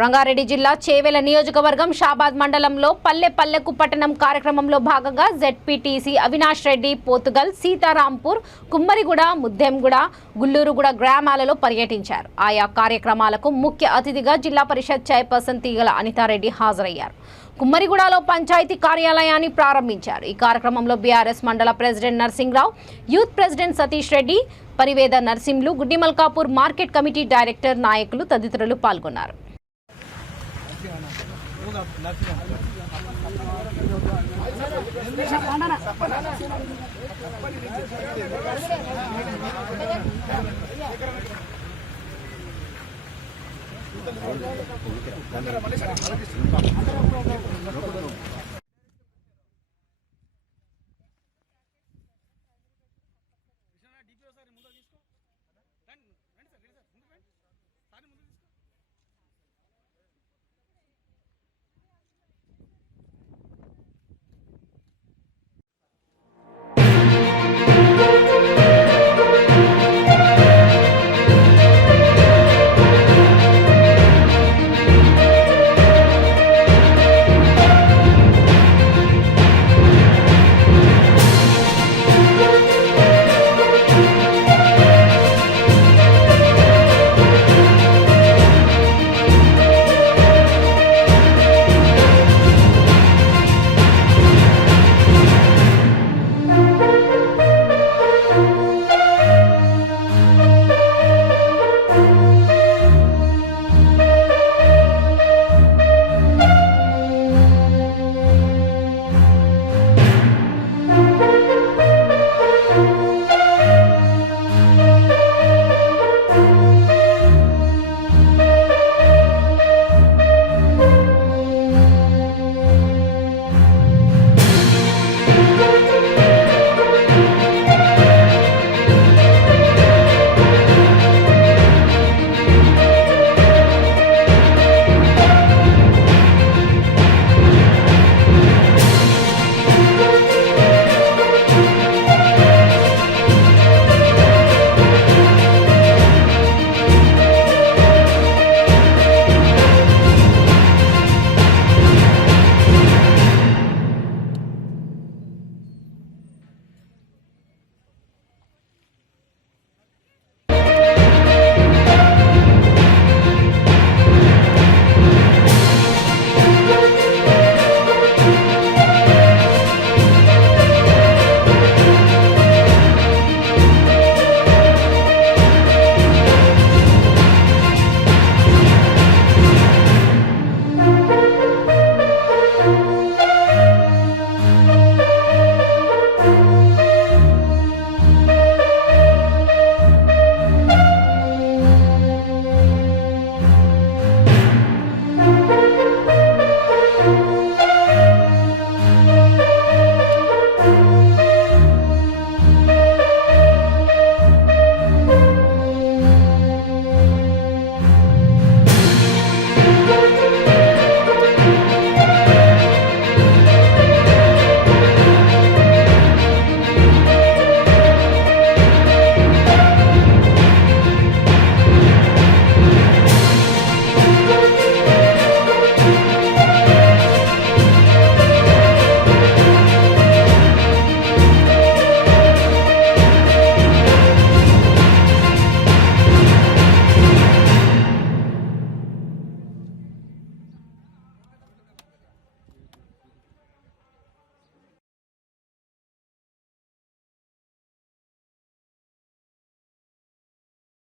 రంగారెడ్డి జిల్లా చేవెల నియోజకవర్గం షాబాద్ మండలంలో పల్లె పల్లెకు పట్టణం కార్యక్రమంలో భాగంగా జెడ్పీటీసీ అవినాష్ రెడ్డి పోతుగల్ సీతారాంపూర్ కుమ్మరిగూడ ముద్దెంగూడ గుల్లూరుగూడ గ్రామాలలో పర్యటించారు. ఆయా కార్యక్రమాలకు ముఖ్య అతిథిగా జిల్లా పరిషత్ చైర్పర్సన్ తీగల అనితారెడ్డి హాజరయ్యారు. కుమ్మరిగూడలో పంచాయతీ కార్యాలయాన్ని ప్రారంభించారు. ఈ కార్యక్రమంలో బీఆర్ఎస్ మండల president Narsingrao, youth president Satish Reddy, Pariveda Narsimlu, Guddimalkapur market committee director నాయకులు తదితరులు పాల్గొన్నారు.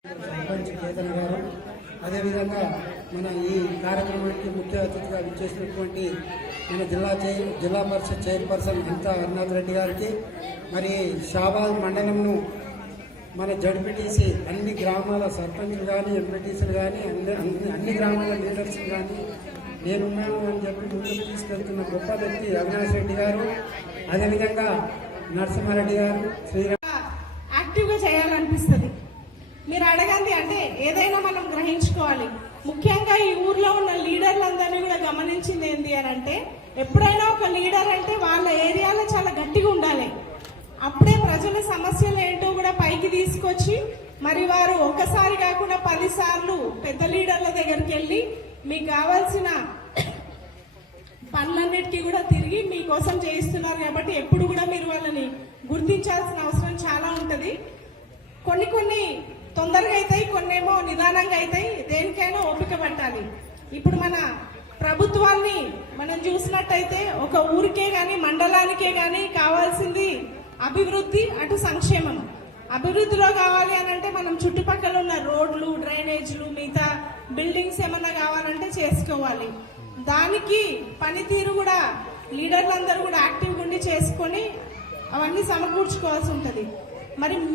సర్పంచ్ కేతన్ గారు, అదేవిధంగా మన ఈ కార్యక్రమానికి ముఖ్య అతిథిగా విచ్చేసినటువంటి మన జిల్లా పరిషత్ చైర్పర్సన్ అనితా రెడ్డి గారికి, మరి షాబాద్ మండలంను మన జడ్పీటీసీ అన్ని గ్రామాల సర్పంచ్లు కానీ ఎంపీటీసీలు కానీ అన్ని గ్రామాల లీడర్స్ కానీ నేనున్నాను అని చెప్పి ముందుకు తీసుకెళ్తున్న గొప్ప వ్యక్తి అవినాష్ రెడ్డి గారు, అదేవిధంగా నరసింహారెడ్డి గారు, యాక్టివ్గా చేయాలనిపిస్తుంది. మీరు అడగండి అంటే ఏదైనా మనం గ్రహించుకోవాలి. ముఖ్యంగా ఈ ఊర్లో ఉన్న లీడర్లందరినీ కూడా గమనించింది ఏంటి అని అంటే, ఎప్పుడైనా ఒక లీడర్ అంటే వాళ్ళ ఏరియాలో చాలా గట్టిగా ఉండాలి. అప్పుడే ప్రజల సమస్యలు ఏంటో కూడా పైకి తీసుకొచ్చి మరి వారు ఒకసారి కాకుండా 10 సార్లు పెద్ద లీడర్ల దగ్గరికి వెళ్ళి మీకు కావాల్సిన పనులన్నిటికీ కూడా తిరిగి మీకోసం చేయిస్తున్నారు కాబట్టి ఎప్పుడు కూడా మీరు వాళ్ళని గుర్తించాల్సిన అవసరం చాలా ఉంటుంది. కొన్ని తొందరగా అవుతాయి, కొన్నేమో నిదానంగా అవుతాయి. దేనికైనా ఓపిక పట్టాలి. ఇప్పుడు మన ప్రభుత్వాన్ని మనం చూసినట్టయితే ఒక ఊరికే కానీ మండలానికే కానీ కావాల్సింది అభివృద్ధి, అటు సంక్షేమం. అభివృద్ధిలో కావాలి అని అంటే మనం చుట్టుపక్కల ఉన్న రోడ్లు, డ్రైనేజ్లు, మిగతా బిల్డింగ్స్ ఏమన్నా కావాలంటే చేసుకోవాలి. దానికి పనితీరు కూడా లీడర్లందరూ కూడా యాక్టివ్గా ఉండి చేసుకొని అవన్నీ సమకూర్చుకోవాల్సి ఉంటుంది. మరి